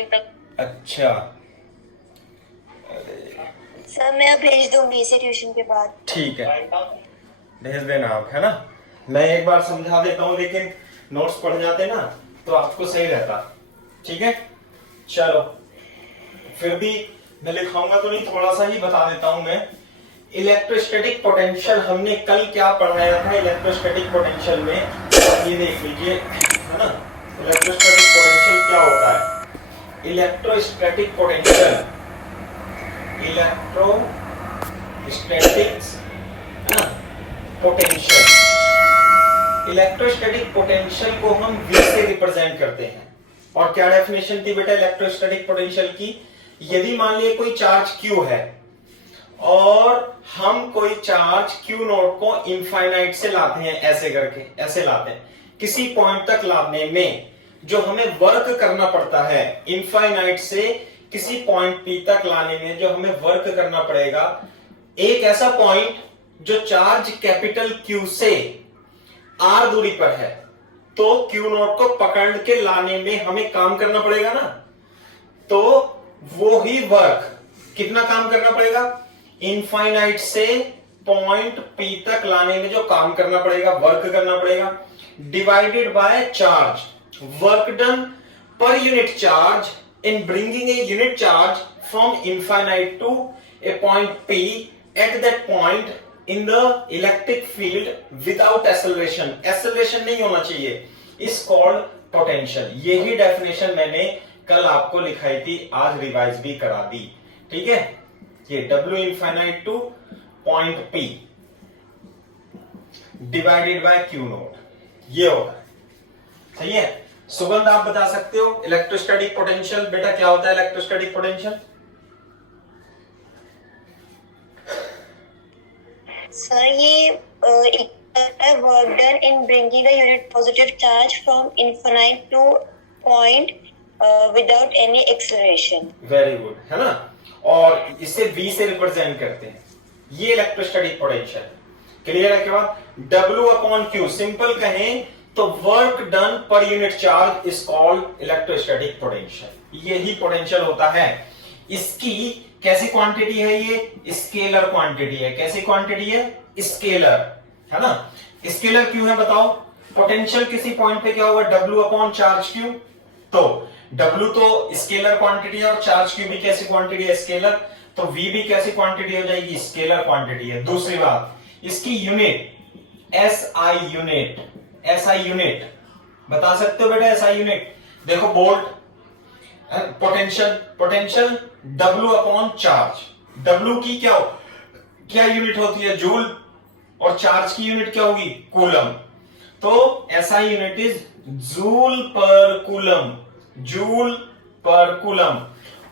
Point तक। अच्छा sir मैं भेज दूंगी इसे ट्यूशन के बाद। ठीक है, भेज देना आप, है ना। मैं एक बार समझा देता हूँ, लेकिन नोट्स पढ़ जाते ना तो आपको सही रहता। ठीक है, चलो फिर भी मैं लिखाऊंगा तो नहीं, थोड़ा सा ही बता देता हूं मैं। इलेक्ट्रोस्टैटिक पोटेंशियल हमने कल क्या पढ़ाया था। इलेक्ट्रोस्टैटिक पोटेंशियल में ये देख लीजिए, है ना। इलेक्ट्रोस्टैटिक पोटेंशियल क्या होता है। इलेक्ट्रोस्टैटिक पोटेंशियल, इलेक्ट्रोस्टैटिक्स, है ना, पोटेंशियल। इलेक्ट्रोस्टैटिक पोटेंशियल को हम V से रिप्रेजेंट करते हैं। और क्या डेफिनेशन थी बेटा इलेक्ट्रोस्टैटिक पोटेंशियल की। यदि मान लीजिए कोई चार्ज Q है और हम कोई चार्ज Q नोट को इनफाइनाइट से लाते हैं, ऐसे करके ऐसे लाते हैं, किसी पॉइंट तक लाने में जो हमें वर्क करना पड़ता है, इनफाइनाइट से किसी पॉइंट P तक लाने में जो हमें वर्क करना पड़ेगा, एक ऐसा पॉइंट जो चार्ज कैपिटल Q से R दूरी पर है, तो Q नोट को पकड़ के लाने में हमें काम करना पड़ेगा ना। तो वो ही वर्क, कितना काम करना पड़ेगा, इनफाइनाइट से पॉइंट P तक लाने में जो काम करना पड़ेगा, वर्क करना पड़ेगा, divided by charge, work done per unit charge in bringing a unit charge from infinite to a point P at that point in the electric field without acceleration. Acceleration नहीं होना चाहिए, इज कॉल्ड पोटेंशियल। यही definition मैंने कल आपको लिखाई थी, आज रिवाइज भी करा दी। ठीक है, ये W infinite two point P divided by Q note, ये होगा। सही है। सुगंध आप बता सकते हो इलेक्ट्रोस्टैटिक पोटेंशियल बेटा क्या होता है। इलेक्ट्रोस्टैटिक पोटेंशियल सर ये work done in bringing a unit positive charge from infinite two point without any acceleration. Very good, है ना। और इसे V से रिप्रेजेंट करते हैं, ये इलेक्ट्रोस्टैटिक पोटेंशियल। क्लियर है। के बाद W अपॉन Q, सिंपल कहें तो work done per unit charge is called electrostatic potential. यही पोटेंशियल होता है। इसकी कैसी क्वांटिटी है, ये स्केलर क्वांटिटी है। कैसी क्वांटिटी है, स्केलर, है ना। स्केलर क्यों है बताओ। पोटेंशियल किसी पॉइंट पे क्या होगा, W अपॉन चार्ज Q। तो W तो स्केलर क्वांटिटी है और चार्ज Q भी कैसी क्वांटिटी है, स्केलर। तो V भी कैसी क्वांटिटी हो जाएगी, स्केलर क्वांटिटी है। दूसरी बात, इसकी unit SI unit, SI unit बता सकते हो बेटा। SI यूनिट देखो, volt, potential, potential W upon charge. W की क्या यूनिट होती है, जूल, और चार्ज की यूनिट क्या होगी, कूलम। तो SI यूनिट इज जूल पर कूलम, जूल पर कूलम।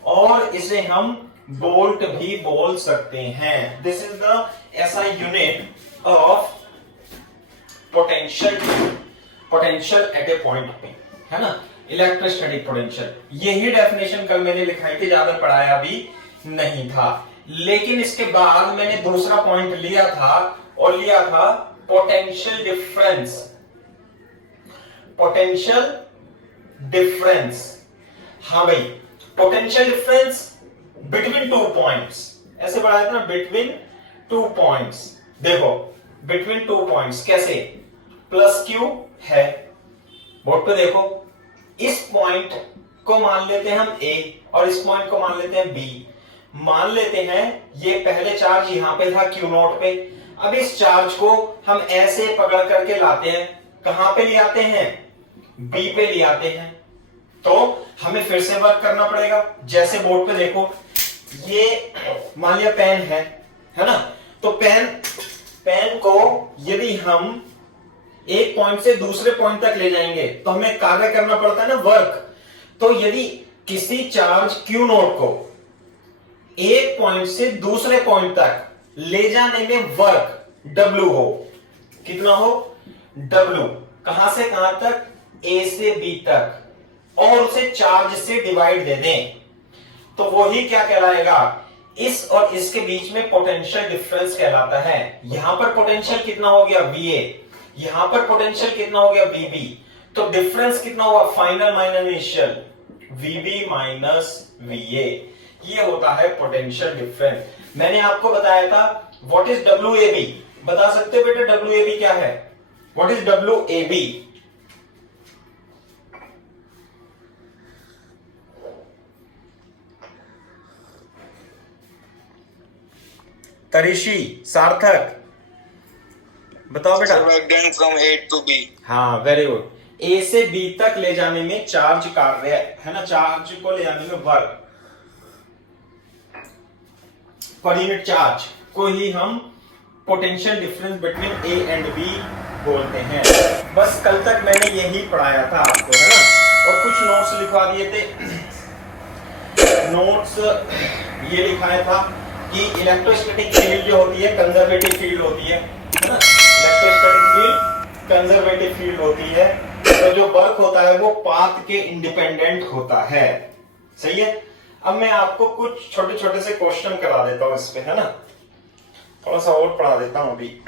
और इसे हम वोल्ट भी बोल सकते हैं। This is the SI unit of potential, potential eight A point पे, है ना। इलेक्ट्रोस्टैटिक पोटेंशियल, यही डेफिनेशन कल मैंने लिखाई थी, ज्यादा पढ़ाया भी नहीं था। लेकिन इसके बाद मैंने दूसरा पॉइंट लिया था, और लिया था पोटेंशियल डिफरेंस। पोटेंशियल डिफरेंस, हाँ भाई, potential difference between two points, ऐसे पढ़ाया था ना, बिटवीन टू पॉइंट्स। देखो बिटवीन टू पॉइंट्स कैसे, प्लस Q है बोर्ड पे, देखो इस पॉइंट को मान लेते हैं हम A और इस पॉइंट को मान लेते हैं B। मान लेते हैं ये पहले चार्ज यहां पे था Q नोट पे। अब इस चार्ज को हम ऐसे पकड़ करके लाते हैं, कहां पे ले आते हैं, B पे ले आते हैं। तो हमें फिर से वर्क करना पड़ेगा। जैसे बोर्ड पे देखो, ये मान लिया पेन है ना। तो पेन को यदि हम एक पॉइंट से दूसरे पॉइंट तक ले जाएंगे तो हमें कार्य करना पड़ता है ना, वर्क। तो यदि किसी चार्ज Q नोट को एक पॉइंट से दूसरे पॉइंट तक ले जाने में वर्क W हो, कितना हो, W, कहां से कहां तक, A से B तक, और उसे चार्ज से डिवाइड दे दें, तो वो ही क्या कहलाएगा, इस और इसके बीच में पोटेंशियल डिफरेंस कहलाता है। यहां पर पोटेंशियल कितना हो गया, VA, यहां पर पोटेंशियल कितना हो गया, VB। तो डिफरेंस कितना हुआ, final minus initial, VB minus VA, ये होता है पोटेंशियल डिफरेंस। मैंने आपको बताया था व्हाट इज WAB, बता सकते हो बेटा WAB क्या है? What is WAB? तरिशी, सार्थक, बताओ बेटा। Work done from A to B। हाँ वेरी गुड। ए से बी तक ले जाने में चार्ज कार्य है ना, चार्ज को ले जाने में वर्क पर यूनिट चार्ज को ही हम potential difference between A and B बोलते हैं। बस कल तक मैंने यही पढ़ाया था आपको, है ना, और कुछ नोट्स लिखवा दिए थे। नोट्स ये लिखाया था कि इलेक्ट्रोस्टैटिक फील्ड जो होती है कंजर्वेटिव फील्ड होती है ना, इलेक्ट्रोस्टैटिक फील्ड कंजर्वेटिव फील्ड होती है, तो जो वर्क होता है वो पाथ के इंडिपेंडेंट होता है। सही है। अब मैं आपको कुछ छोटे छोटे से क्वेश्चन करा देता हूं इस पे, है ना, थोड़ा सा और पढ़ा देता हूं अभी।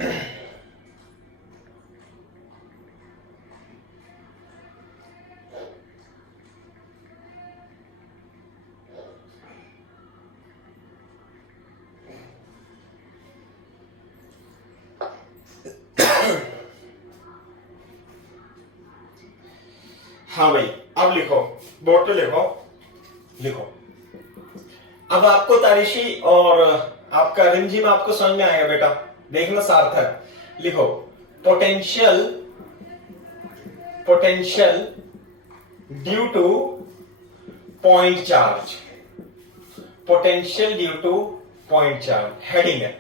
हाँ भाई, अब लिखो, बोर्ड पे लिखो, लिखो। अब आपको तारिशी और आपका रिमझिम आपको समझ में आएगा बेटा, देखना सार्थक। लिखो potential, potential due to point charge, potential due to point charge, heading है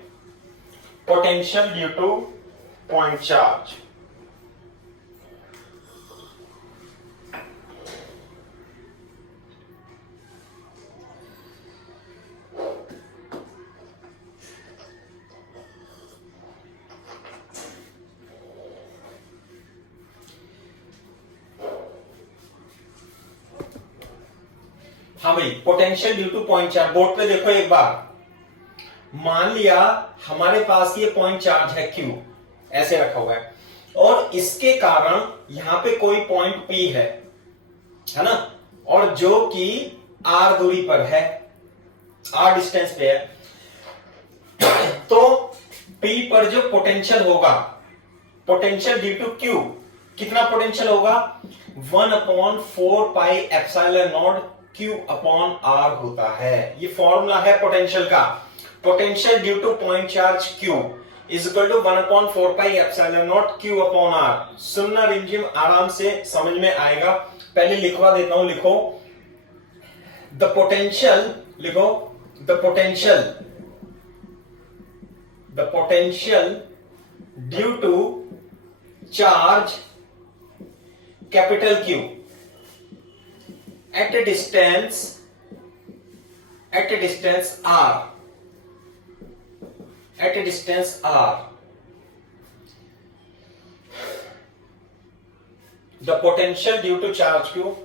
potential due to point charge. हाँ भाई, potential due to point charge, board पे देखो एक बार। मान लिया हमारे पास ये पॉइंट चार्ज है Q, ऐसे रखा हुआ है, और इसके कारण यहां पे कोई पॉइंट P है ना, और जो कि R दूरी पर है, R डिस्टेंस पे है। तो P पर जो पोटेंशियल होगा, पोटेंशियल ड्यू टू Q, कितना पोटेंशियल होगा? 1/4πε0 Q अपॉन R होता है। ये फॉर्मूला है पोटेंशियल का। Potential due to point charge Q is equal to 1/4πε0 Q upon R। सुनना रिमझिम, आराम से समझ में आएगा। पहले लिखवा देता हूं, लिखो द पोटेंशियल, लिखो the potential, the potential due to charge capital Q at a distance R, at a distance R, the potential due to charge Q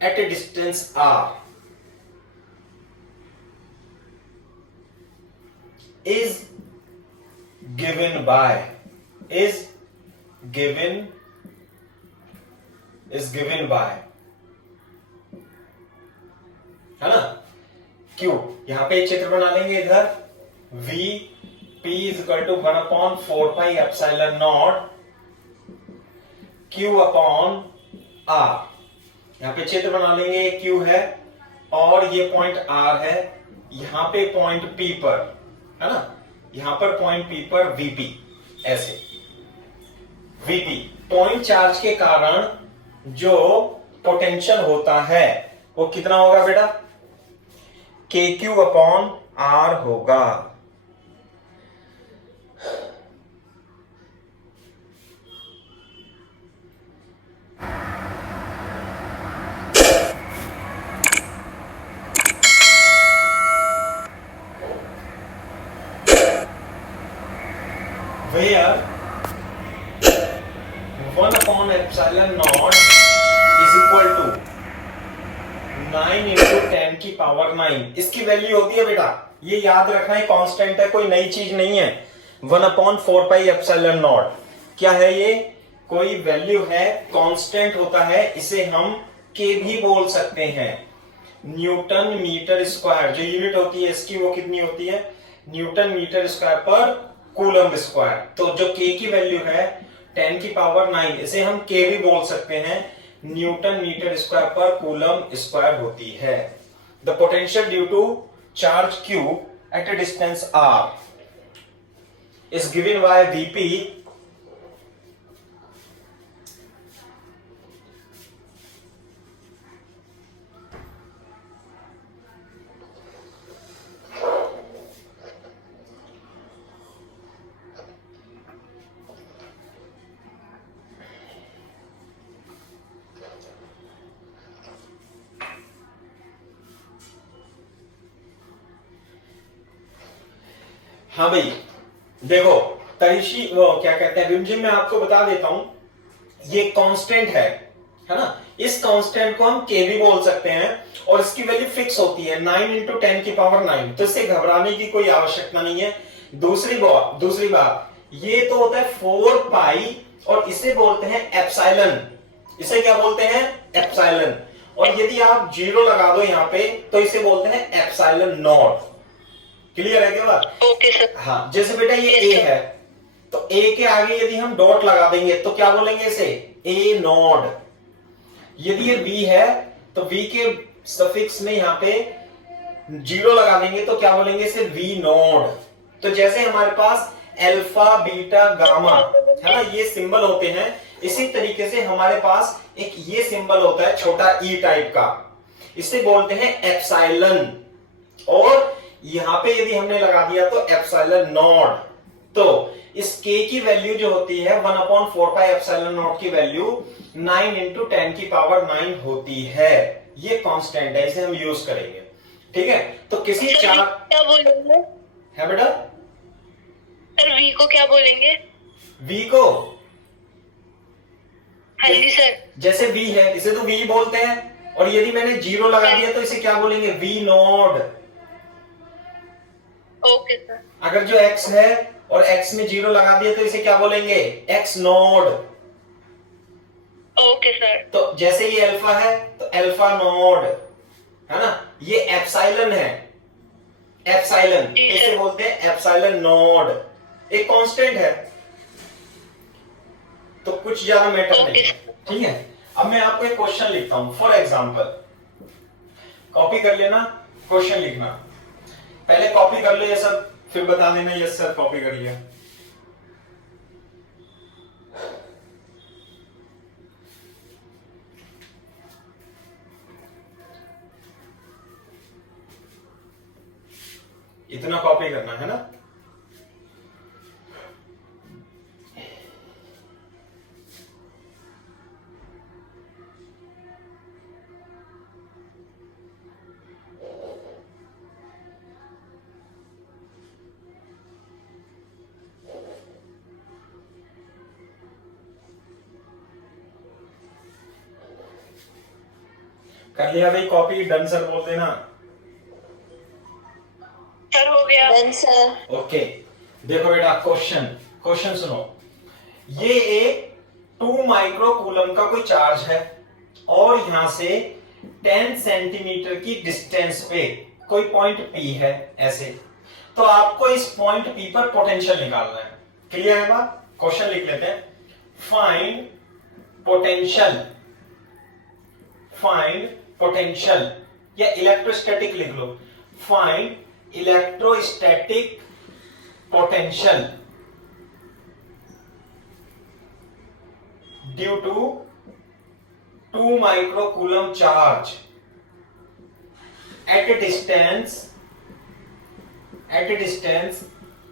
at a distance R is given by, is given by, है ना, Q। यहां पे एक चित्र बना लेंगे इधर, V P is equal to 1/4πε0 Q upon R। यहां पे चित्र बना लेंगे, Q है और ये पॉइंट R है, यहां पे पॉइंट P पर, है ना, यहां पर पॉइंट P पर VP, ऐसे VP पॉइंट चार्ज के कारण जो पोटेंशियल होता है वो कितना होगा बेटा? KQ अपॉन R होगा। Where 1/ε0 is equal to 9 × 10 की पावर 9। इसकी वैल्यू होती है बेटा, ये याद रखना है, कांस्टेंट है, कोई नई चीज नहीं है। 1/4πε0 क्या है? ये कोई वैल्यू है, कांस्टेंट होता है, इसे हम के भी बोल सकते हैं। न्यूटन मीटर स्क्वायर जो यूनिट होती है इसकी वो कितनी होती है, न्यूटन मीटर स्क्वायर पर कूलम स्क्वायर। तो जो के की वैल्यू है 10 की पावर 9, इसे हम के भी बोल सकते हैं, न्यूटन मीटर स्क्वायर पर कूलम स्क्वायर होती है। The potential due to charge q at a distance r is given by Vp हाँ भाई देखो तरिशी वो क्या कहते हैं रिमझिम, मैं आपको बता देता हूं ये कांस्टेंट है ना, इस कांस्टेंट को हम के भी बोल सकते हैं और इसकी वैल्यू फिक्स होती है 9 इंटू 10 की पावर 9, तो इससे घबराने की कोई आवश्यकता नहीं है। दूसरी बात ये तो होता है 4 पाई और इसे बोलते हैं एप्सिलॉन, इसे क्या बोलते हैं एप्सिलॉन, और यदि आप जीरो लगा दो यहां पे तो इसे बोलते हैं एप्सिलॉन नॉट। क्लियर है क्या बात? Okay sir. हाँ जैसे बेटा ये ए है तो ए के आगे यदि हम डॉट लगा देंगे तो क्या बोलेंगे इसे ए नॉड। यदि ये बी है तो बी के सफिक्स में यहां पे जीरो लगा देंगे तो क्या बोलेंगे इसे वी नॉड। तो जैसे हमारे पास अल्फा बीटा गामा है ना ये सिंबल होते हैं, इसी तरीके से हमारे पास एक ये सिंबल होता है छोटा ई टाइप का, इसे बोलते हैं एप्सिलॉन, और यहां पे यदि हमने लगा दिया तो एप्सिलॉन नॉट। तो इस के की वैल्यू जो होती है 1/4 पाई एप्सिलॉन नॉट की वैल्यू 9 इंटू 10 की पावर 9 होती है। ये कांस्टेंट है, इसे हम यूज करेंगे। ठीक है, तो किसी चार क्या बोलेंगे है बेटा, सर वी को क्या बोलेंगे? वी को हाँ जी सर। जैसे वी है इसे तो वी बोलते हैं, और यदि मैंने जीरो लगा दिया तो इसे क्या बोलेंगे वी नॉड। Okay sir. अगर जो x है और x में जीरो लगा दिया तो इसे क्या बोलेंगे x नोड। Okay sir. तो जैसे ये अल्फा है तो अल्फा नोड है ना, ये एप्सिलॉन है, एप्सिलॉन इसे बोलते हैं एप्सिलॉन नोड, एक कांस्टेंट है तो कुछ ज्यादा मैटर नहीं। ठीक है, अब मैं आपको एक क्वेश्चन लिखता हूं फॉर एग्जांपल, कॉपी कर लेना, क्वेश्चन लिखना, पहले कॉपी कर लो ये सब फिर बता देना यस सर कॉपी कर लिया। इतना कॉपी करना है ना। कर लिया भाई कॉपी, डन सर बोल देना। सर हो गया। Done sir. ओके देखो बेटा क्वेश्चन सुनो, ये एक 2 माइक्रो कूलम का कोई चार्ज है और यहां से 10 सेंटीमीटर की डिस्टेंस पे कोई पॉइंट P है ऐसे, तो आपको इस पॉइंट P पर पोटेंशियल निकालना है। क्लियर है बात? क्वेश्चन लिख लेते हैं, फाइंड पोटेंशियल या इलेक्ट्रोस्टैटिक लिख लो, find electrostatic potential due to 2 micro coulomb charge at a distance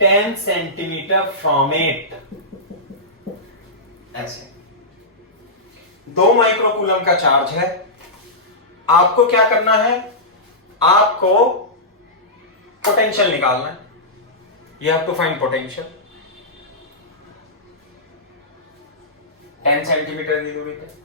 10 centimetre from it. ऐसे 2 माइक्रो कूलम का चार्ज है, आपको क्या करना है, आपको पोटेंशियल निकालना है, you have to find potential 10 centimetre की दूरी पे।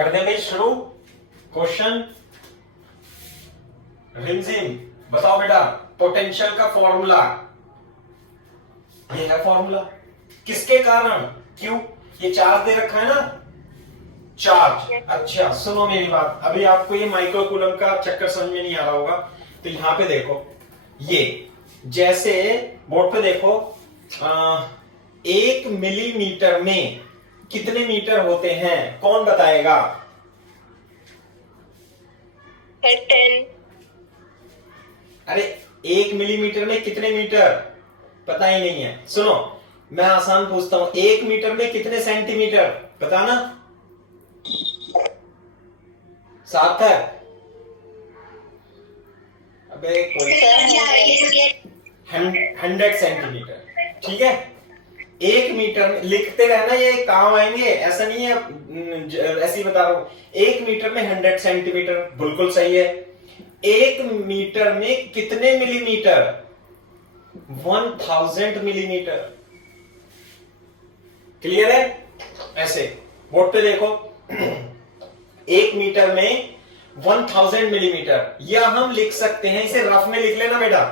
कर दे भाई शुरू क्वेश्चन। रिमझिम बताओ बेटा, पोटेंशियल का फॉर्मूला ये है। फॉर्मूला किसके कारण, क्यों, ये चार्ज दे रखा है ना, चार्ज। अच्छा सुनो मेरी बात, अभी आपको ये माइक्रो कूलम का चक्कर समझ में नहीं आ रहा होगा, तो यहां पे देखो, ये जैसे बोर्ड पे देखो, 1 मिलीमीटर में कितने मीटर होते हैं, कौन बताएगा? 10। अरे 1 मिलीमीटर में कितने मीटर, पता ही नहीं है। सुनो मैं आसान पूछता हूं, 1 मीटर में कितने सेंटीमीटर, बताना। सार्थक, अबे कोई 100 सेंटीमीटर, ठीक है। 1 मीटर में लिखते रहना, ये काम आएंगे, ऐसा नहीं है, ऐसे ही बता रहा हूं। 1 मीटर में 100 सेंटीमीटर बिल्कुल सही है। 1 मीटर में कितने मिलीमीटर, 1000 मिलीमीटर। क्लियर है? ऐसे बोर्ड पे देखो, 1 मीटर में 1000 मिलीमीटर, या हम लिख सकते हैं, इसे रफ में लिख लेना बेटा,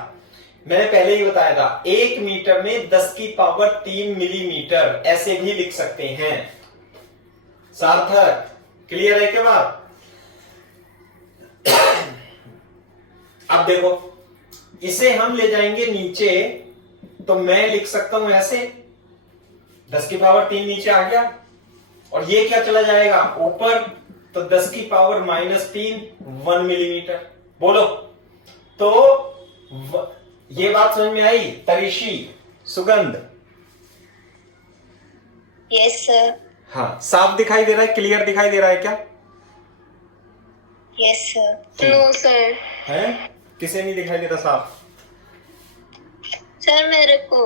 मैंने पहले ही बताया था, 1 मीटर में 10 की पावर 3 मिलीमीटर, ऐसे भी लिख सकते हैं। सार्थक क्लियर है क्या बात? अब देखो, इसे हम ले जाएंगे नीचे, तो मैं लिख सकता हूं ऐसे, 10 की पावर 3 नीचे आ गया, और ये क्या चला जाएगा ऊपर, तो 10 की पावर -3 1 मिलीमीटर। बोलो तो ये बात समझ में आई? तरीशी, सुगंध, यस सर। हाँ साफ दिखाई दे रहा है, क्लियर दिखाई दे रहा है क्या? Yes sir. No sir. है, किसे नहीं दिखाई दे रहा साफ? सर मेरे को।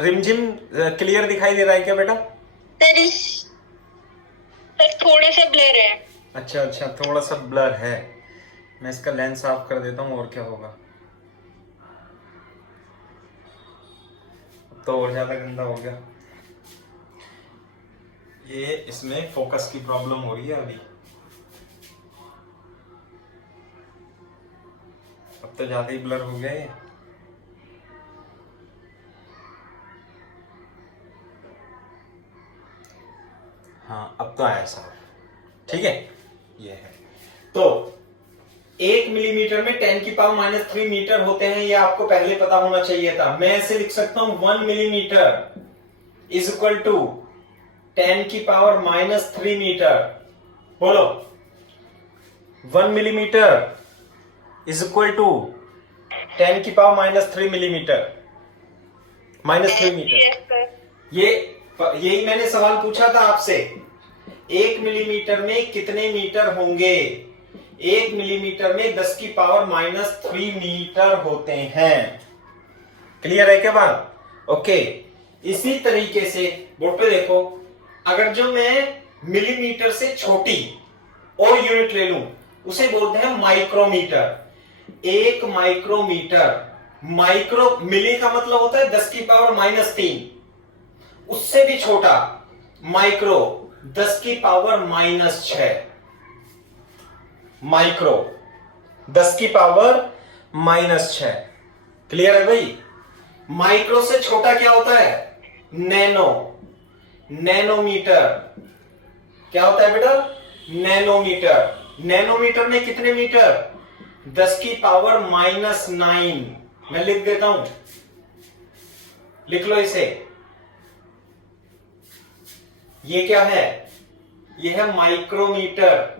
रिमझिम क्लियर दिखाई दे रहा है क्या बेटा? सर थोड़ा सा ब्लर है। अच्छा अच्छा, थोड़ा सा ब्लर है, मैं इसका लेंस ऑफ कर देता हूं, और क्या होगा, तो और ज्यादा गंदा हो गया। ये इसमें फोकस की प्रॉब्लम हो रही है अभी, अब तो ज्यादा ही ब्लर हो गया ये। हाँ अब तो आया साफ, ठीक है। ये है, तो 1 मिलीमीटर में 10 की पावर -3 मीटर होते हैं, ये आपको पहले पता होना चाहिए था। मैं ऐसे लिख सकता हूं, 1 मिलीमीटर इज इक्वल टू 10 की पावर -3 मीटर। बोलो, 1 मिलीमीटर इज इक्वल टू 10 की पावर -3 मिलीमीटर, -3 मीटर। ये यही मैंने सवाल पूछा था आपसे, 1 मिलीमीटर में कितने मीटर होंगे? 1 मिलीमीटर में 10 की पावर -3 मीटर होते हैं। क्लियर है क्या बात? ओके, इसी तरीके से बोर्ड पे देखो, अगर जो मैं मिलीमीटर से छोटी और यूनिट ले लूं, उसे बोलते हैं माइक्रोमीटर। 1 माइक्रोमीटर, माइक्रो मिली का मतलब होता है 10 की पावर -3, उससे भी छोटा माइक्रो 10 की पावर -6, माइक्रो 10 की पावर -6। क्लियर है भाई? माइक्रो से छोटा क्या होता है? Nano, nanometre. क्या होता है बेटा? नैनोमीटर। नैनोमीटर में कितने मीटर? 10 की पावर -9। मैं लिख देता हूं, लिख लो इसे। ये क्या है? ये है माइक्रोमीटर।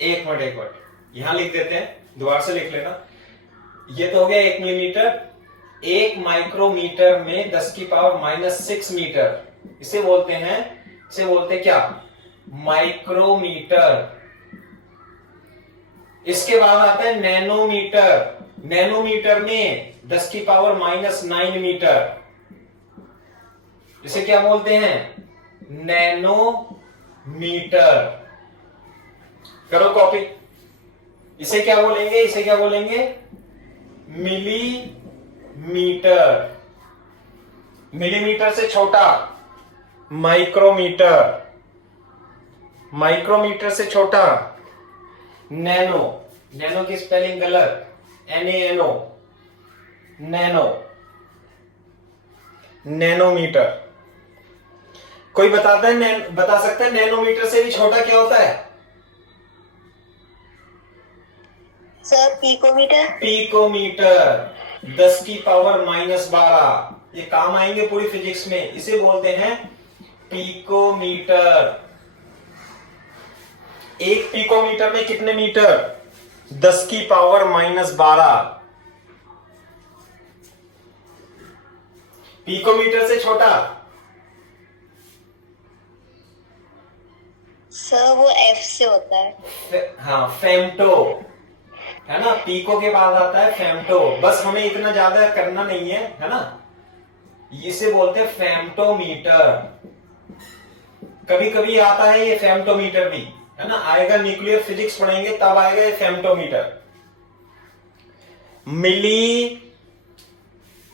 एक मिनट यहां लिख देते हैं, दोबारा से लिख लेना। ये तो हो गया 1 मिलीमीटर। 1 माइक्रोमीटर में 10 की पावर -6 मीटर, इसे बोलते हैं, इसे बोलते हैं क्या? माइक्रोमीटर। इसके बाद आता है नैनोमीटर। नैनोमीटर में 10 की पावर -9 मीटर, इसे क्या बोलते हैं? नैनोमीटर। करो कॉपी। इसे क्या बोलेंगे? इसे क्या बोलेंगे? मिलीमीटर। मिलीमीटर से छोटा माइक्रोमीटर। माइक्रोमीटर से छोटा, नैनो, नैनो की स्पेलिंग गलत, NaNO, नैनो, नैनोमीटर। कोई बताता है, बता सकता है नैनोमीटर से भी छोटा क्या होता है? Sir picometre. पिकोमीटर, 10 की पावर -12, ये काम आएंगे पूरी फिजिक्स में, इसे बोलते हैं पिकोमीटर। एक पिकोमीटर में कितने मीटर? 10 की पावर -12। पिकोमीटर से छोटा? सर वो F से होता है। हाँ, फेम्टो, है ना, पीको के बाद आता है फेम्टो। बस हमें इतना ज्यादा करना नहीं है ना, इसे बोलते हैं फेम्टोमीटर। कभी कभी आता है ये फेम्टोमीटर भी, है ना, आएगा न्यूक्लियर फिजिक्स पढ़ेंगे तब आएगा ये फेम्टोमीटर। मिली,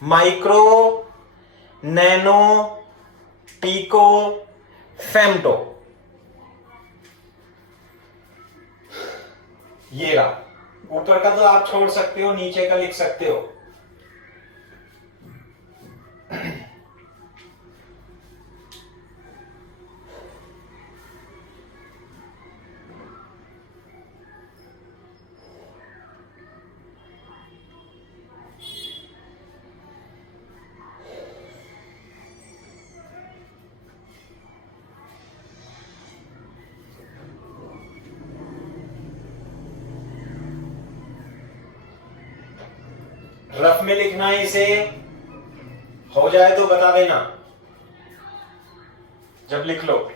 माइक्रो, नैनो, पीको, फेम्टो, ये रहा। ऊपर का तो आप छोड़ सकते हो, नीचे का लिख सकते हो। रफ में लिखना है इसे, हो जाए तो बता देना जब लिख लो।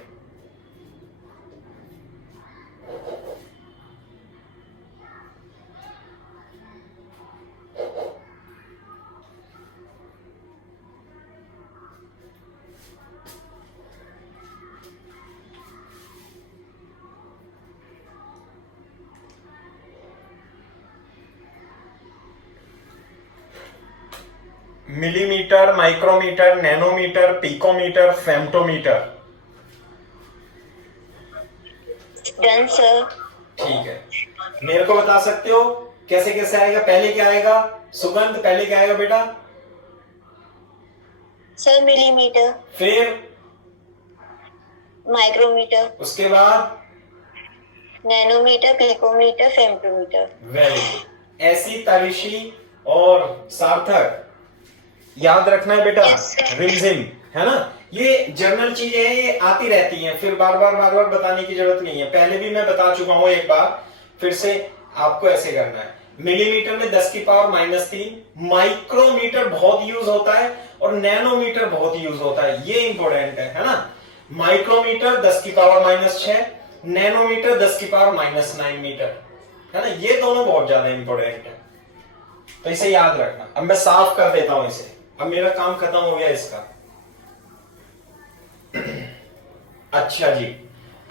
Millimetre, micrometre, nanometre, picometre, femtometre. Done sir. ठीक है, मेरे को बता सकते हो कैसे कैसे आएगा? पहले क्या आएगा सुगंध? पहले क्या आएगा बेटा? सर मिलीमीटर, फिर माइक्रोमीटर, उसके बाद nanometre, picometre, femtometre. Very good. ऐसी तारिशी और सार्थक याद रखना है बेटा। Yes, sir. रिमझिम, है ना, ये जर्नल चीजें हैं, ये आती रहती हैं, फिर बार बार बताने की जरूरत नहीं है। पहले भी मैं बता चुका हूं एक बार, फिर से आपको ऐसे करना है। मिलीमीटर में 10 की पावर -3, माइक्रोमीटर बहुत यूज होता है और नैनोमीटर बहुत यूज होता है, ये इंपॉर्टेंट है ना। माइक्रोमीटर 10 की पावर -6, नैनोमीटर 10 की पावर -9 मीटर, है ना, ये दोनों बहुत ज्यादा इंपॉर्टेंट है, तो इसे याद रखना। अब मैं साफ कर देता हूं इसे, अब मेरा काम खत्म हो गया इसका। अच्छा जी,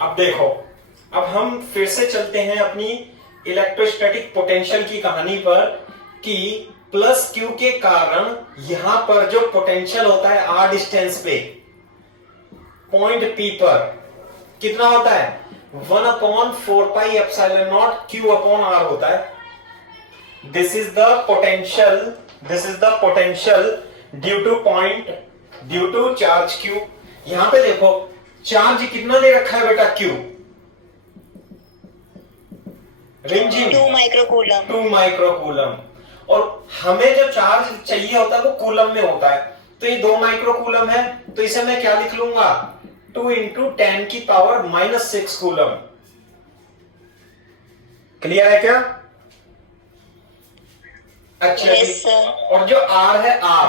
अब देखो, अब हम फिर से चलते हैं अपनी इलेक्ट्रोस्टैटिक पोटेंशियल की कहानी पर, कि प्लस क्यू के कारण यहां पर जो पोटेंशियल होता है r डिस्टेंस पे, पॉइंट P पर कितना होता है? 1/4πε0 Q/r होता है। This is the potential due to charge Q। यहां पे देखो चार्ज कितना दे रखा है बेटा? Q, रिमझिम 2 माइक्रोकूलम। 2 माइक्रोकूलम, और हमें जो चार्ज चाहिए होता है वो कूलम में होता है, तो ये 2 माइक्रोकूलम है, तो इसे मैं क्या लिख लूंगा? 2 × 10⁻⁻6 कूलम। क्लियर है क्या? अच्छा Yes, जी। sir. और जो R है, R,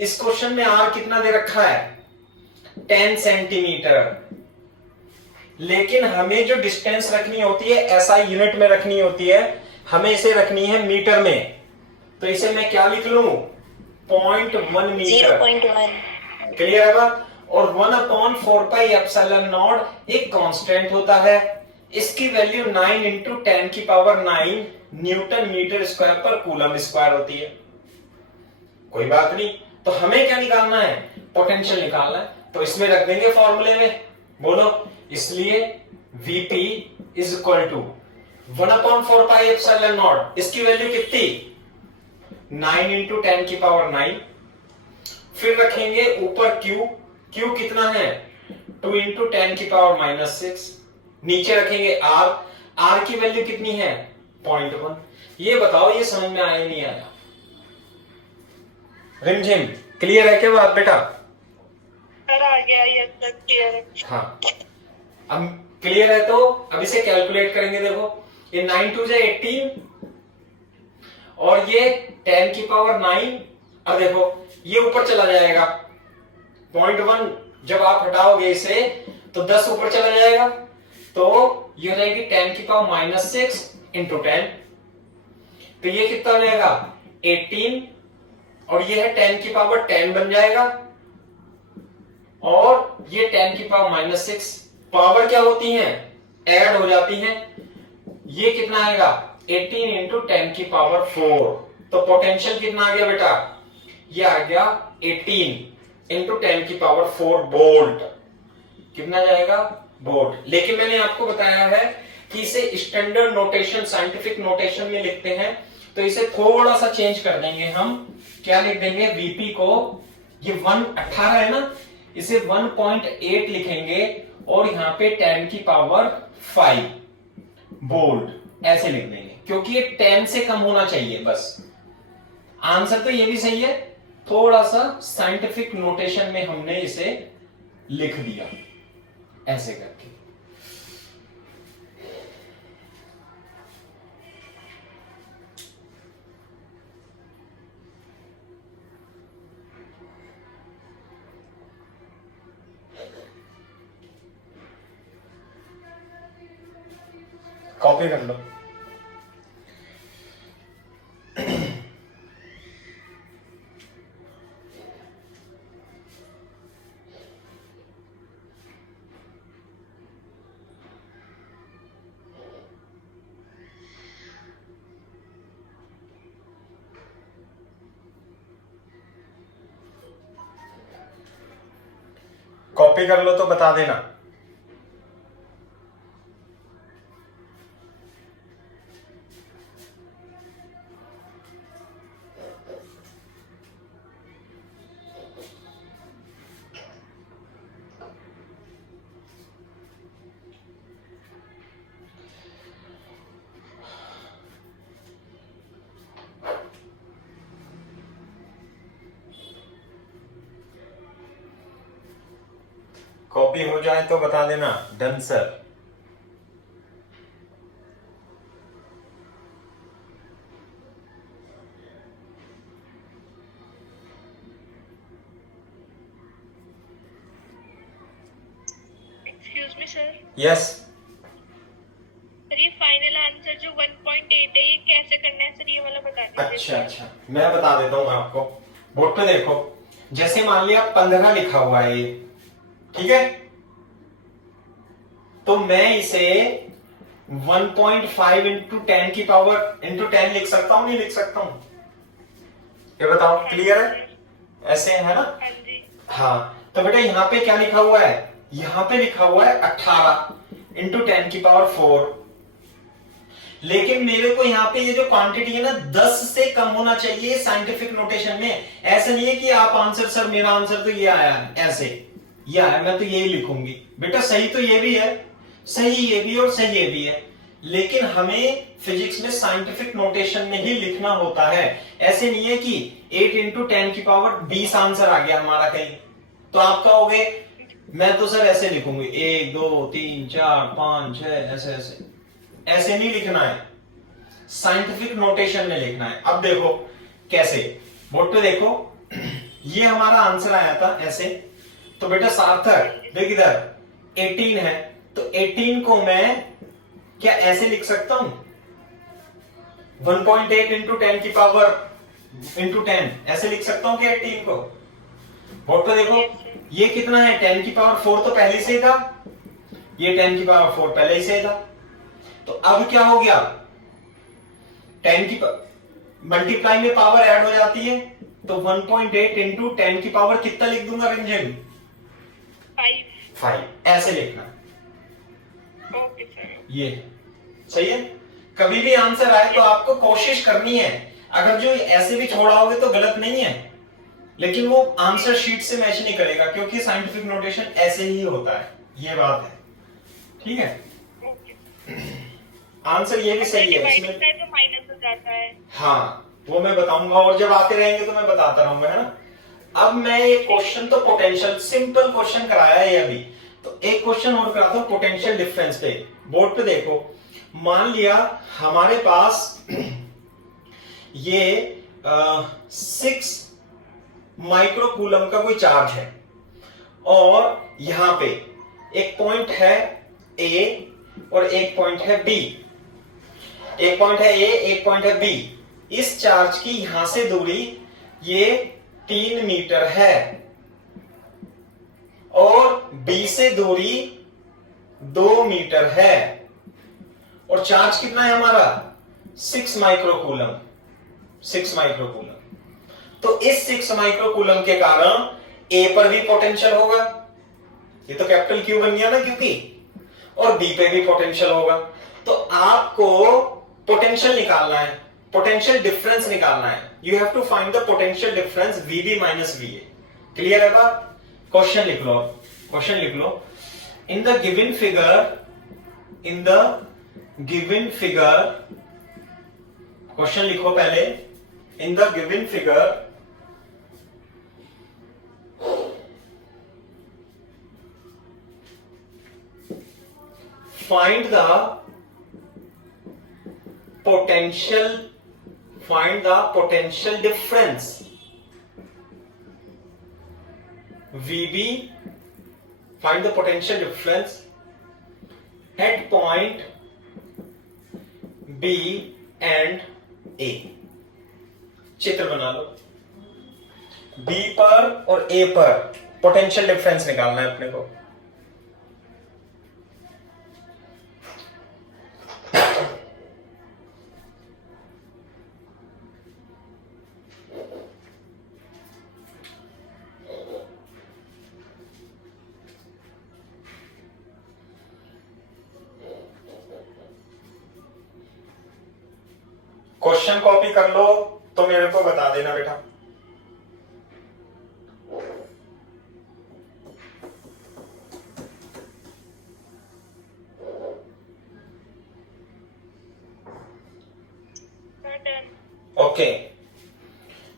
इस क्वेश्चन में R कितना दे रखा है? 10 सेंटीमीटर, लेकिन हमें जो डिस्टेंस रखनी होती है ऐसा यूनिट में रखनी होती है, हमें इसे रखनी है मीटर में, तो इसे मैं क्या लिख लूं? 0.1 मीटर। 0.1। क्लियर है बात? और 1/4πε0 एक कांस्टेंट होता है, इसकी वैल्यू 9 × 10⁻9 न्यूटन मीटर स्क्वायर पर कूलम स्क्वायर होती है। कोई बात नहीं, तो हमें क्या निकालना है? पोटेंशियल निकालना है, तो इसमें रख देंगे फॉर्मूले में। बोलो, इसलिए वीपी इज इक्वल टू 1/4πε0। इसकी वैल्यू कितनी 9 इंटू 10 की पावर 9। फिर रखेंगे ऊपर क्यू, क्यू कितना है 2 इंटू 10 की पावर -6। नीचे रखेंगे आर, आर की वैल्यू कितनी है 0.1। ये बताओ ये समझ में आया नहीं आया? रिमझिम क्लियर है क्या बात बेटा? सर आ गया, ये तक क्लियर है। हाँ, अब क्लियर है तो अब इसे कैलकुलेट करेंगे। देखो ये 9 2 जा 18 और ये 10 की पावर 9। अब देखो ये ऊपर चला जाएगा 0.1, जब आप हटाओगे इसे तो 10 ऊपर चला जाएगा, तो ये हो जाएगी 10 की पावर -6 इंटू 10। तो ये कितना बनेगा 18 और ये है 10 की पावर 10 बन जाएगा, और ये 10 की पावर -6। पावर क्या होती है ऐड हो जाती हैं। ये कितना आएगा 18 इंटू 10 की पावर 4। तो पोटेंशियल कितना आ गया बेटा, ये आ गया 18 इंटू 10 की पावर 4 वोल्ट। कितना जाएगा वोल्ट। लेकिन मैंने आपको बताया है कि इसे स्टैंडर्ड नोटेशन, साइंटिफिक नोटेशन में लिखते हैं, तो इसे थोड़ा सा चेंज कर देंगे हम। क्या लिख देंगे वीपी को, ये 118 है ना, इसे 1.8 लिखेंगे और यहां पे 10 की पावर 5 वोल्ट ऐसे लिख देंगे, क्योंकि ये 10 से कम होना चाहिए बस। आंसर तो ये भी सही है, थोड़ा सा साइंटिफिक नोटेशन में हमने इसे लिख दिया ऐसे करके। कॉपी कर लो। कॉपी कर लो तो बता देना। कॉपी हो जाए तो बता देना। Done sir. Excuse me sir, yes. Sir ये फाइनल आंसर जो 1.8 है ये कैसे करना है सर, ये वाला बता दीजिए। अच्छा, मैं बता देता हूं आपको। बोर्ड पे देखो, जैसे मान लिया 15 लिखा हुआ है ये, ठीक है, तो मैं इसे 1.5 इंटू 10 की पावर इंटू 10 लिख सकता हूं, नहीं लिख सकता हूं? ये बताओ, क्लियर है? ऐसे है ना? हाँ जी। हाँ, तो बेटा यहाँ पे क्या लिखा हुआ है, यहाँ पे लिखा हुआ है 18 इंटू 10 की पावर 4। लेकिन मेरे को यहाँ पे ये जो क्वांटिटी है ना 10 से कम होना चाहिए साइंटिफिक नोटेशन में। ऐसे नहीं है कि आप आंसर सर मेरा आंसर तो ये आया है, ऐसे ये आया मैं तो यही लिखूंगी। बेटा सही तो ये भी है, सही ये भी और सही ये भी है, लेकिन हमें फिजिक्स में साइंटिफिक नोटेशन में ही लिखना होता है। ऐसे नहीं है कि 8 इंटू 10 की पावर 20 आंसर आ गया हमारा कहीं, तो आप कहोगे मैं तो सर ऐसे लिखूंगी 1 2 3 4 5 6 ऐसे ऐसे। ऐसे नहीं लिखना है, साइंटिफिक नोटेशन में लिखना है। अब देखो कैसे, बोर्ड पे देखो, ये हमारा आंसर आया था ऐसे। तो बेटा सार्थक देख इधर 18 है, तो 18 को मैं क्या ऐसे लिख सकता हूं 1.8 इंटू 10 की पावर इंटू 10 ऐसे लिख सकता हूं कि 18 को। बोर्ड पे देखो ये कितना है 10 की पावर 4 तो पहले से था, ये 10 की पावर 4 पहले ही से था। तो अब क्या हो गया 10 की मल्टीप्लाई में पावर ऐड हो जाती है, तो 1.8 इंटू 10 की पावर कितना लिख दूंगा रंजन 5। 5 ऐसे लिखना। Okay sir. ये सही है। कभी भी आंसर आए तो आपको कोशिश करनी है, अगर जो ऐसे भी छोड़ाओगे तो गलत नहीं है, लेकिन वो आंसर शीट से मैच नहीं करेगा, क्योंकि साइंटिफिक नोटेशन ऐसे ही होता है, ये बात है। ठीक है, आंसर ये भी सही है इसमें, तो माइनस हो जाता है। हाँ वो मैं बताऊंगा, और जब आते रहेंगे तो मैं बताता रहूंगा, है ना। अब मैं एक क्वेश्चन तो पोटेंशियल सिंपल क्वेश्चन कराया है अभी, तो एक क्वेश्चन और कराता हूं पोटेंशियल डिफरेंस पे। बोर्ड पे देखो, मान लिया हमारे पास ये 6 माइक्रोकूलम का कोई चार्ज है, और यहां पे एक पॉइंट है ए और एक पॉइंट है बी, एक पॉइंट है ए एक पॉइंट है बी। इस चार्ज की यहां से दूरी ये 3 मीटर है, और बी से दूरी 2 मीटर है, और चार्ज कितना है हमारा 6 माइक्रोकूलम, 6 माइक्रोकूलम। तो इस 6 माइक्रोकूलम के कारण ए पर भी पोटेंशियल होगा, ये तो कैपिटल क्यू बन गया ना क्योंकि, और बी पे भी पोटेंशियल होगा। तो आपको पोटेंशियल निकालना है, पोटेंशियल डिफरेंस निकालना है। You have to find the potential difference VB minus VA. Clear है बात? क्वेश्चन लिख लो, क्वेश्चन लिख लो। In the given figure, in the given figure, question लिखो पहले। In the given figure find the potential, find the potential difference VB, find the potential difference at point B and A। चित्र बना लो, B पर और A पर potential difference निकालना है अपने को। क्वेश्चन कॉपी कर लो तो मेरे को बता देना बेटा। ओके,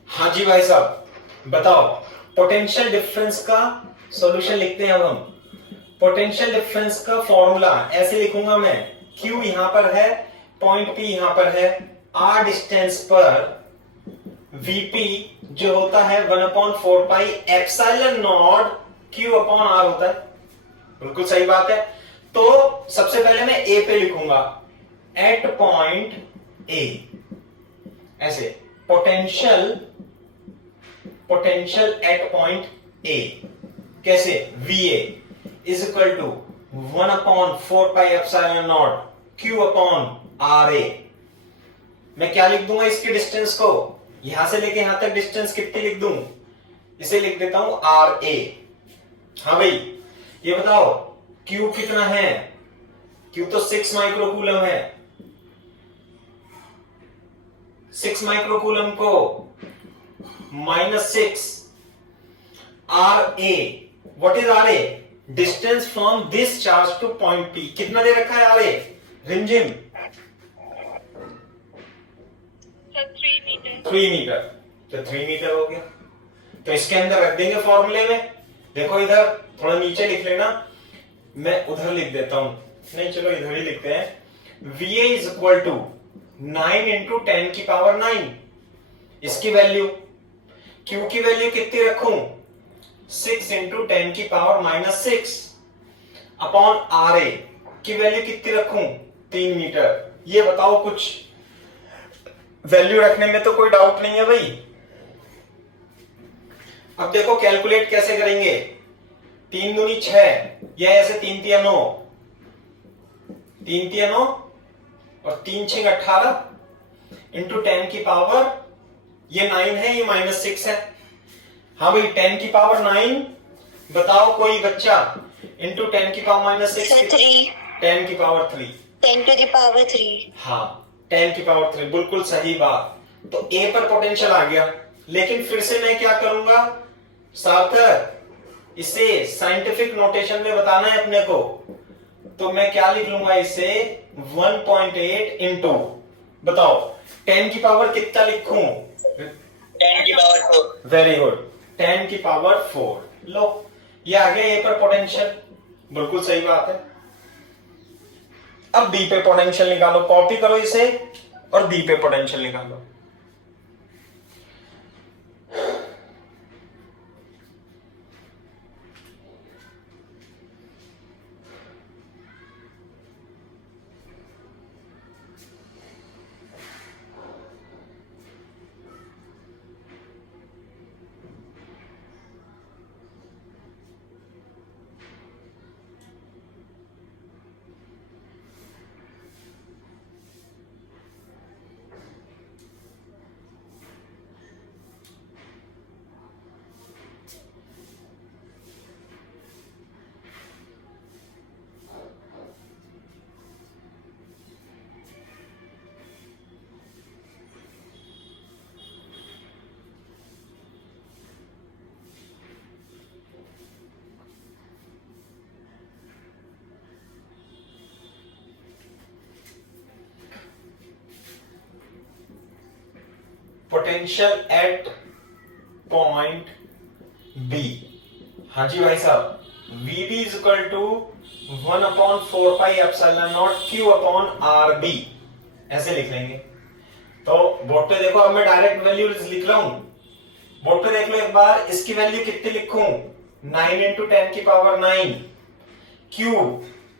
हाँ जी भाई साहब बताओ, पोटेंशियल डिफरेंस का सॉल्यूशन लिखते हैं अब हम। पोटेंशियल डिफरेंस का फॉर्मूला ऐसे लिखूंगा मैं, Q यहां पर है, पॉइंट P यहां पर है, R डिस्टेंस पर Vp जो होता है 1/4 pi epsilon naught Q upon R होता है। बिल्कुल सही बात है। तो सबसे पहले मैं A पे लिखूंगा, एट पॉइंट A, ऐसे potential, potential at point A कैसे, VA is equal to 1/4 pi epsilon naught Q upon RA। मैं क्या लिख दूंगा इसके डिस्टेंस को, यहां से लेके यहां तक डिस्टेंस कितनी लिख दूं, इसे लिख देता हूं RA। हाँ भाई ये बताओ Q कितना है, Q तो 6 माइक्रोकूलम है, 6 माइक्रोकूलम को -6 RA, what is RA, distance from this charge two point P। कितना दे रखा है RA रिमझिम, 3 मीटर, तो 3 मीटर हो गया। तो इसके अंदर रख देंगे फॉर्मूले में, देखो इधर थोड़ा नीचे लिख लेना, मैं उधर लिख देता हूं, नहीं चलो इधर ही लिखते हैं। VA is equal to 9 into 10 की पावर 9, इसकी वैल्यू, Q की वैल्यू कितनी रखूं, 6 इंटू 10 की पावर -6 अपॉन RA की वैल्यू कितनी रखूं, 3 मीटर। ये बताओ कुछ वैल्यू रखने में तो कोई डाउट नहीं है भाई। अब देखो कैलकुलेट कैसे करेंगे, 3 दूनी 6, या ऐसे 3 तिया 9, 3 तिया 9 और 3 6 18 इंटू 10 की पावर, ये 9 है, ये -6 है। हाँ भाई 10 की पावर 9, बताओ कोई बच्चा, इंटू 10 की पावर -6, 10 की पावर 3। 10 to the power 3. हाँ 10 की पावर 3, बिल्कुल सही बात। तो ए पर पोटेंशियल आ गया, लेकिन फिर से मैं क्या करूंगा सार्थक, इसे साइंटिफिक नोटेशन में बताना है अपने को, तो मैं क्या लिख लूंगा इसे 1.8 इंटू, बताओ 10 की पावर कितना लिखूं? 10 की पावर 4. वेरी गुड, 10 की पावर 4। लो ये आ गया ए पर पोटेंशियल, बिल्कुल सही बात है। अब बी पे पोटेंशियल निकालो, कॉपी करो इसे और बी पे पोटेंशियल निकालो। पोटेंशियल एट पॉइंट बी, हाँ जी भाई साहब, V B is equal to 1/4πε0 Q upon R B, ऐसे लिख लेंगे। तो बोर्ड पे देखो, अब मैं डायरेक्ट वैल्यू लिख रहा हूं, बोर्ड पे देख लो एक बार, इसकी वैल्यू कितनी लिखूं? 9 इंटू 10 की पावर 9।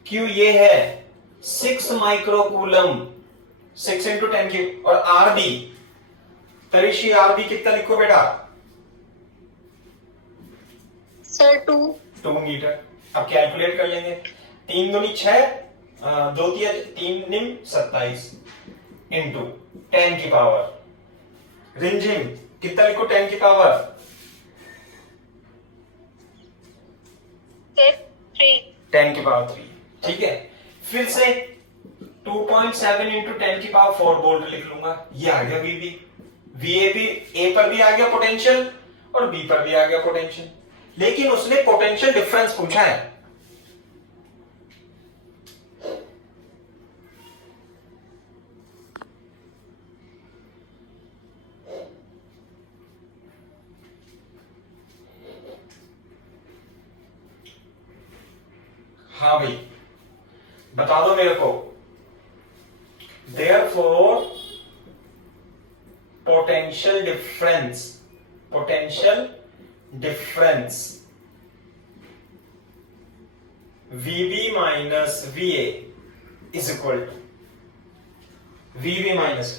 Q ये है 6 माइक्रोकूलम, 6 इंटू 10 की, और आर बी, तरीशी आर बी कितना लिखो बेटा? Sir 2 metre. अब कैलकुलेट कर लेंगे, 3 दूनी 6, 2 3 निम 27 इंटू 10 की पावर रिमझिम कितना लिखो? 10 की पावर 3. 10 की पावर 3, ठीक है। फिर से 2.7 इंटू 10 की पावर 4 वोल्ट लिख लूंगा। ये आ गया वीबी। वीएबी, ए पर भी आ गया पोटेंशियल और बी पर भी आ गया पोटेंशियल, लेकिन उसने पोटेंशियल डिफरेंस पूछा है। हाँ भाई बता दो मेरे को। Therefore potential difference VB minus VA is equal to VB minus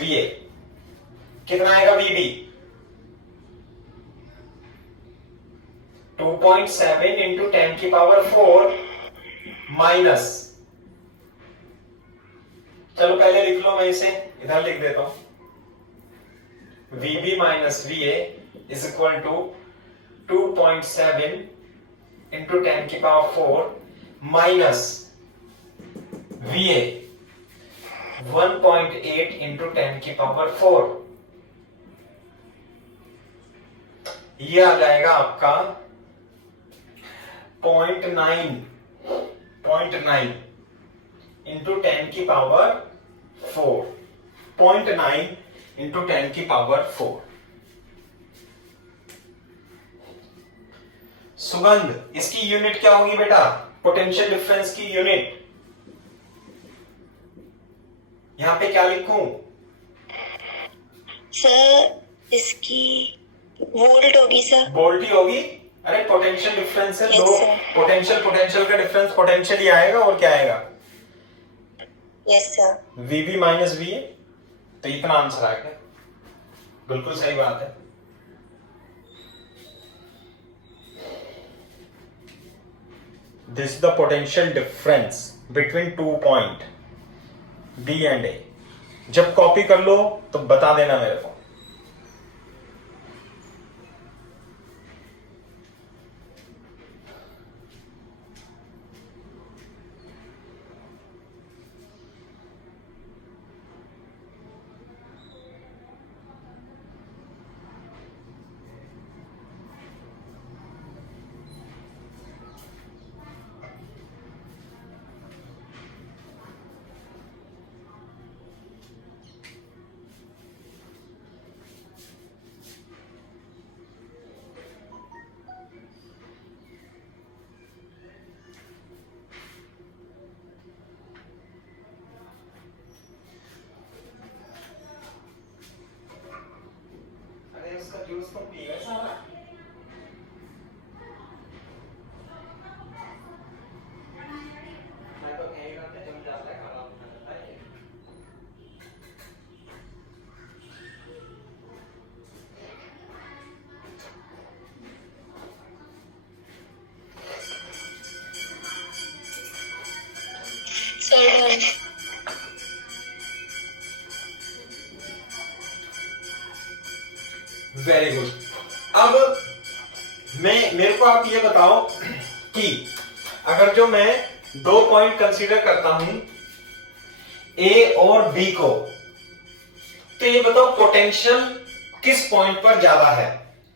VA कितना आएगा? VB 2.7 इंटू 10 की पावर 4 माइनस, चलो पहले लिख लो, मैं इसे इधर लिख देता हूं, VB minus VA is equal to 2.7 into 10 की पावर 4 माइनस VA 1.8 इंटू 10 की पावर 4। ये आ जाएगा आपका 0.9 इंटू 10 की पावर 4, 0.9 इंटू 10 की पावर 4। सुगंध, इसकी यूनिट क्या होगी बेटा? पोटेंशियल डिफरेंस की यूनिट यहां पे क्या लिखूं? सर इसकी वोल्ट होगी सर। वोल्ट ही होगी। अरे पोटेंशियल डिफरेंस है, Yes, दो sir. पोटेंशियल का डिफरेंस पोटेंशियल ही आएगा, और क्या आएगा? Yes sir. VB minus VA, तो इतना आंसर आएगा। बिल्कुल सही बात है। This is the potential difference between 2 point B and A। जब कॉपी कर लो तो बता देना मेरे को। सर 1. Very good. अब मेरे को आप ये बताओ कि अगर जो मैं 2 पॉइंट कंसीडर करता हूं ए और बी को, तो ये बताओ पोटेंशियल किस पॉइंट पर ज्यादा है,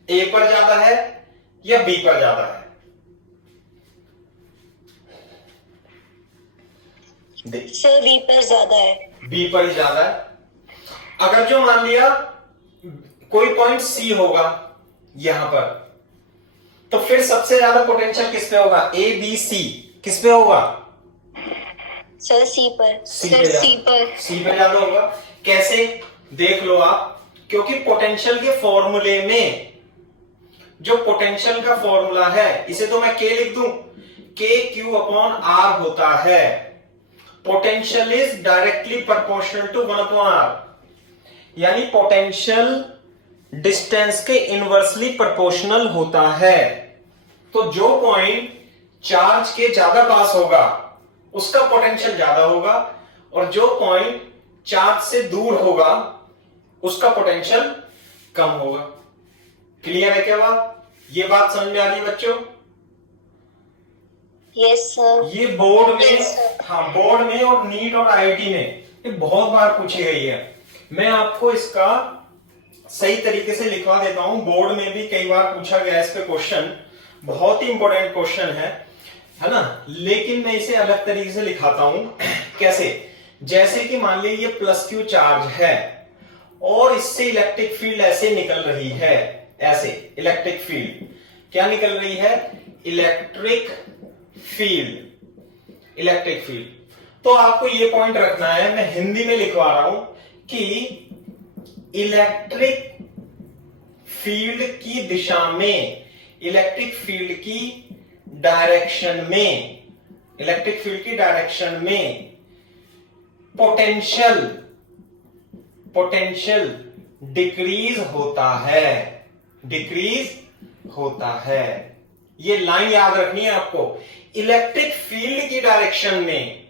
ए पर ज्यादा है या बी पर ज्यादा है? सर बी पर ज्यादा है. बी पर ही ज्यादा है. अगर जो मान लिया कोई पॉइंट सी होगा यहां पर, तो फिर सबसे ज्यादा पोटेंशियल किस पे होगा? ए बी सी किस पे होगा? सर सी पर. सर सी पे ज्यादा होगा. कैसे? देख लो आप, क्योंकि पोटेंशियल के फॉर्मूले में जो पोटेंशियल का फॉर्मूला है, इसे तो मैं के लिख दूं, के क्यू अपॉन आर होता है. Potential is directly proportional to 1 upon R, यानी पोटेंशियल डिस्टेंस के इनवर्सली प्रोपोर्शनल होता है. तो जो पॉइंट चार्ज के ज्यादा पास होगा उसका पोटेंशियल ज्यादा होगा, और जो पॉइंट चार्ज से दूर होगा उसका पोटेंशियल कम होगा. क्लियर है क्या बात? ये बात समझ में आ रही है बच्चों? Yes sir. ये बोर्ड में, Yes, sir. हाँ बोर्ड में और नीट और आईआईटी में ये बहुत बार पूछी गई है. मैं आपको इसका सही तरीके से लिखवा देता हूं. बोर्ड में भी कई बार पूछा गया इस पे क्वेश्चन, बहुत ही इंपॉर्टेंट क्वेश्चन है ना. लेकिन मैं इसे अलग तरीके से लिखाता हूं. कैसे? जैसे कि मान लीजिए ये प्लस क्यू चार्ज है और इससे इलेक्ट्रिक फील्ड ऐसे निकल रही है, ऐसे इलेक्ट्रिक फील्ड क्या निकल रही है? Electric field. तो आपको ये पॉइंट रखना है, मैं हिंदी में लिखवा रहा हूं कि इलेक्ट्रिक फील्ड की दिशा में, इलेक्ट्रिक फील्ड की डायरेक्शन में पोटेंशियल डिक्रीज होता है. ये लाइन याद रखनी है आपको. इलेक्ट्रिक फील्ड की डायरेक्शन में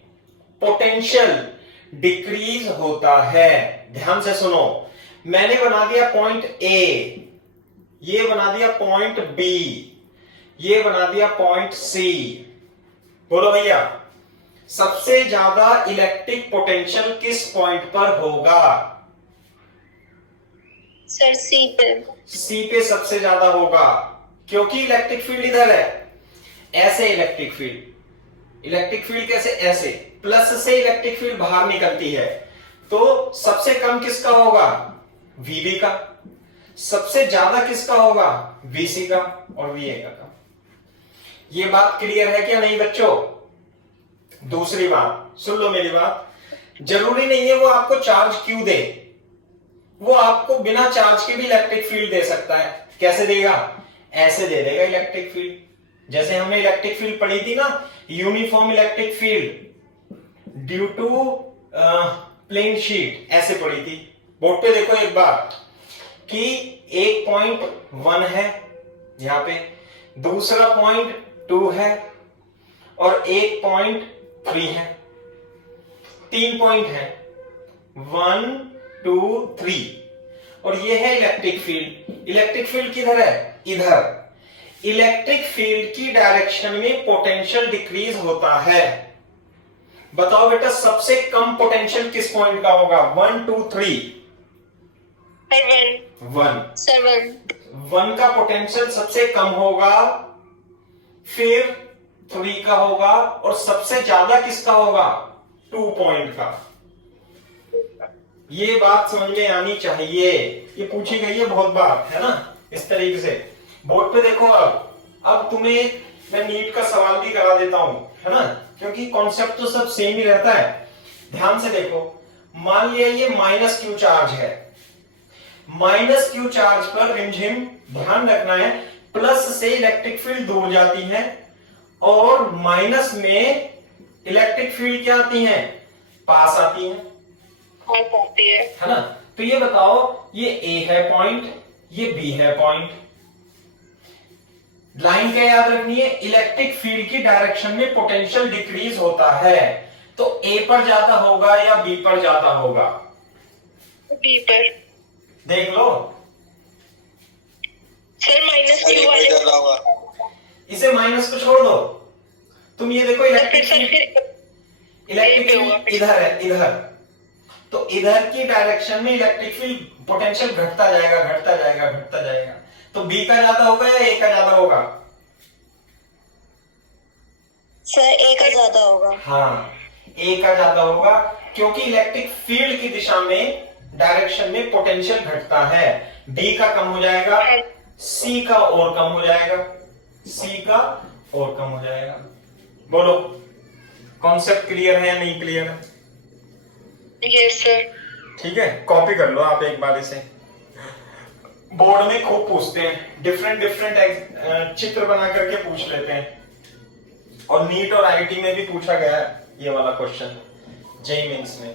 पोटेंशियल डिक्रीज होता है. ध्यान से सुनो, मैंने बना दिया पॉइंट ए, ये बना दिया पॉइंट बी, ये बना दिया पॉइंट सी. बोलो भैया, सबसे ज्यादा इलेक्ट्रिक पोटेंशियल किस पॉइंट पर होगा? सर सी पे. सी पे सबसे ज्यादा होगा, क्योंकि इलेक्ट्रिक फील्ड इधर है. ऐसे इलेक्ट्रिक फील्ड कैसे? ऐसे प्लस से इलेक्ट्रिक फील्ड बाहर निकलती है, तो सबसे कम किसका होगा? वीबी का. सबसे ज्यादा किसका होगा? वीसी का और वीए का. ये बात क्लियर है क्या नहीं बच्चों? दूसरी बात सुन लो मेरी बात. जरूरी नहीं है वो आपको चार्ज क्यू दे, वो आपको बिना चार्ज के भी इलेक्ट्रिक फील्ड दे सकता है. कैसे देगा? ऐसे दे देगा इलेक्ट्रिक फील्ड. जैसे हमने इलेक्ट्रिक फील्ड पढ़ी थी ना, uniform electric field due to plane sheet, ऐसे पढ़ी थी. बोर्ड पे देखो एक बार कि 1.1 है यहां पे, दूसरा पॉइंट 2 है और 1.3 है. 3 पॉइंट है, 1 2 3, और ये है इलेक्ट्रिक फील्ड. इलेक्ट्रिक फील्ड किधर है? इधर. इलेक्ट्रिक फील्ड की डायरेक्शन में पोटेंशियल डिक्रीज होता है. बताओ बेटा, सबसे कम पोटेंशियल किस पॉइंट का होगा? 1 2 3. 1 का पोटेंशियल सबसे कम होगा, फिर 3 का होगा, और सबसे ज्यादा किसका होगा? 2 पॉइंट का. ये बात समझ में आनी चाहिए, ये पूछी गई है बहुत बार, है ना, इस तरीके से. बोर्ड पे देखो. अब तुम्हें मैं नीट का सवाल भी करा देता हूं, है ना, क्योंकि कॉन्सेप्ट तो सब सेम ही रहता है. ध्यान से देखो, मान लिया ये माइनस क्यू चार्ज है. माइनस क्यू चार्ज पर रिमझिम ध्यान रखना है, प्लस से इलेक्ट्रिक फील्ड दूर जाती है और माइनस में इलेक्ट्रिक फील्ड क्या आती है? पास आती है ना. तो ये बताओ, ये ए है पॉइंट, ये बी है पॉइंट. लाइन क्या याद रखनी है? इलेक्ट्रिक फील्ड की डायरेक्शन में पोटेंशियल डिक्रीज होता है. तो तो ए पर ज्यादा होगा या बी पर ज्यादा होगा? बी पर। देख लो, सर माइनस क्यू वाले ज्यादा होगा। इसे माइनस को छोड़ दो, तुम ये देखो तो इलेक्ट्रिक फिर सर फील्ड, फिर इलेक्ट्रिक ए पे होगा फील्ड फिर। इधर है, इधर, तो इधर की डायरेक्शन में इलेक्ट्रिक फील्ड पोटेंशियल घटता जाएगा, घटता जाएगा, घटता जाएगा। तो बी का ज्यादा होगा या ए का ज्यादा होगा? सर ए का ज्यादा होगा। हाँ, ए का ज्यादा होगा, क्योंकि इलेक्ट्रिक फील्ड की दिशा में, डायरेक्शन में पोटेंशियल घटता है। डी का कम हो जाएगा, सी का और कम हो जाएगा, सी का और कम हो जाएगा। बोलो, कॉन्सेप्ट क्लियर है या नहीं क्लियर है? Yes sir. ठीक है, कॉपी कर लो आप एक बार इसे। बोर्ड में खूब पूछते हैं, डिफरेंट डिफरेंट चित्र बना करके पूछ लेते हैं, और नीट और आईटी में भी पूछा गया है ये वाला क्वेश्चन, जेईई मेंस में।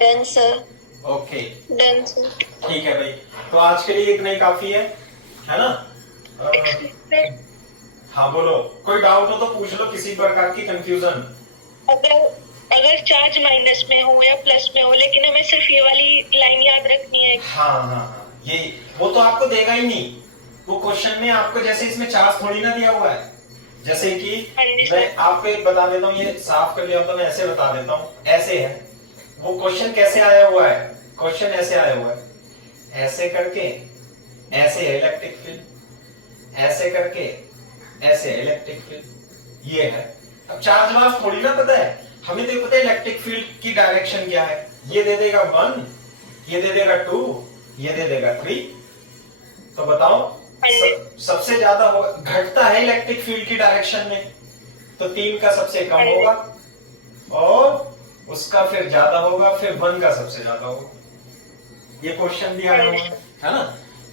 Done sir. Okay, done sir. ठीक है भाई, तो आज के लिए इतना ही काफी है ना? हाँ बोलो, कोई डाउट हो तो पूछ लो, किसी प्रकार की कंफ्यूजन? अगर अगर चार्ज माइनस में हो या प्लस में हो, लेकिन हमें सिर्फ ये वाली लाइन याद रखनी है। हाँ हाँ हाँ, ये वो तो आपको देगा ही नहीं, वो क्वेश्चन में आपको, जैसे इसमें चार्ज थोड़ी ना दिया हुआ है। जैसे कि मैं आपको एक बता देता हूँ, ये साफ कर लिया तो मैं ऐसे बता देता हूँ, ऐसे है वो क्वेश्चन, कैसे आया हुआ है क्वेश्चन, ऐसे आया हुआ है, ऐसे करके ऐसे है इलेक्ट्रिक फील्ड, ऐसे करके ऐसे है इलेक्ट्रिक फील्ड, ये है। अब चार्ज वार्ज थोड़ी ना पता है, हमें तो पता है इलेक्ट्रिक फील्ड की डायरेक्शन क्या है, ये दे देगा 1, ये दे देगा 2, ये दे देगा 3। तो बताओ सबसे ज्यादा घटता है इलेक्ट्रिक फील्ड की डायरेक्शन में, तो 3 का सबसे कम होगा, और उसका फिर ज्यादा होगा, फिर 1 का सबसे ज्यादा होगा। ये क्वेश्चन भी आया हुआ है ना?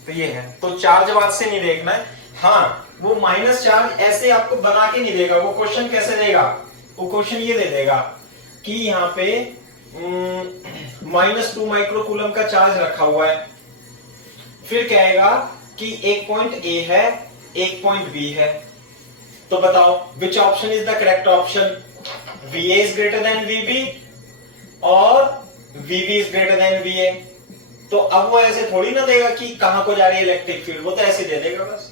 तो ये है, तो चार्ज वार्ज से नहीं देखना है। हाँ, वो माइनस चार्ज ऐसे आपको बना के नहीं देगा, वो क्वेश्चन कैसे देगा, वो क्वेश्चन ये दे देगा कि यहाँ पे -2 माइक्रोकूलम का चार्ज रखा हुआ है, फिर कहेगा कि एक पॉइंट ए है, एक पॉइंट बी है, तो बताओ which option is the correct option? VA is greater than VB और VB is greater than VA। तो अब वो ऐसे थोड़ी ना देगा कि कहां को जा रही है इलेक्ट्रिक फील्ड, वो तो ऐसे दे देगा बस,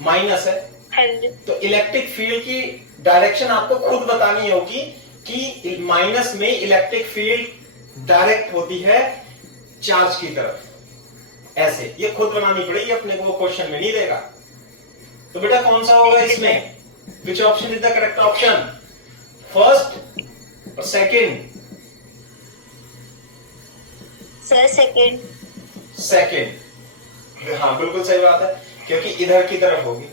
माइनस है। तो इलेक्ट्रिक फील्ड की डायरेक्शन आपको खुद बतानी होगी कि माइनस में इलेक्ट्रिक फील्ड डायरेक्ट होती है चार्ज की तरफ, ऐसे ये खुद बनानी पड़ेगी अपने को, क्वेश्चन में नहीं देगा। तो बेटा कौन सा होगा इसमें? Which option is the correct option? First और सेकंड? Sir second. सेकंड, हाँ बिल्कुल सही बात है, क्योंकि इधर की तरफ होगी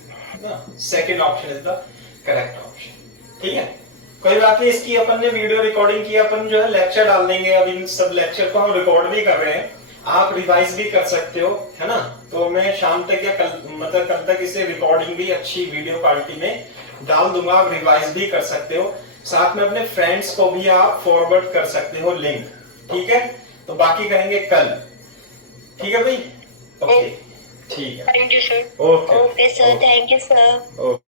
ना। Second option is the correct option. ठीक है, कोई बात नहीं, इसकी अपन ने वीडियो रिकॉर्डिंग की, अपन जो है लेक्चर डाल देंगे। अब इन सब लेक्चर को हम रिकॉर्ड भी कर रहे हैं, आप रिवाइज भी कर सकते हो, है ना? तो मैं शाम तक या कल, मतलब कल तक इसे रिकॉर्डिंग भी अच्छी वीडियो क्वालिटी में डाल दूंगा, आप रिवाइज भी कर सकते हो। साथ में अपने फ्रेंड्स को भी आप फॉरवर्ड कर सकते हो लिंक। ठीक है, तो बाकी करेंगे कल। ठीक है भाई? ओके, ठीक है, thank you sir. Okay okay sir, thank you sir. Okay.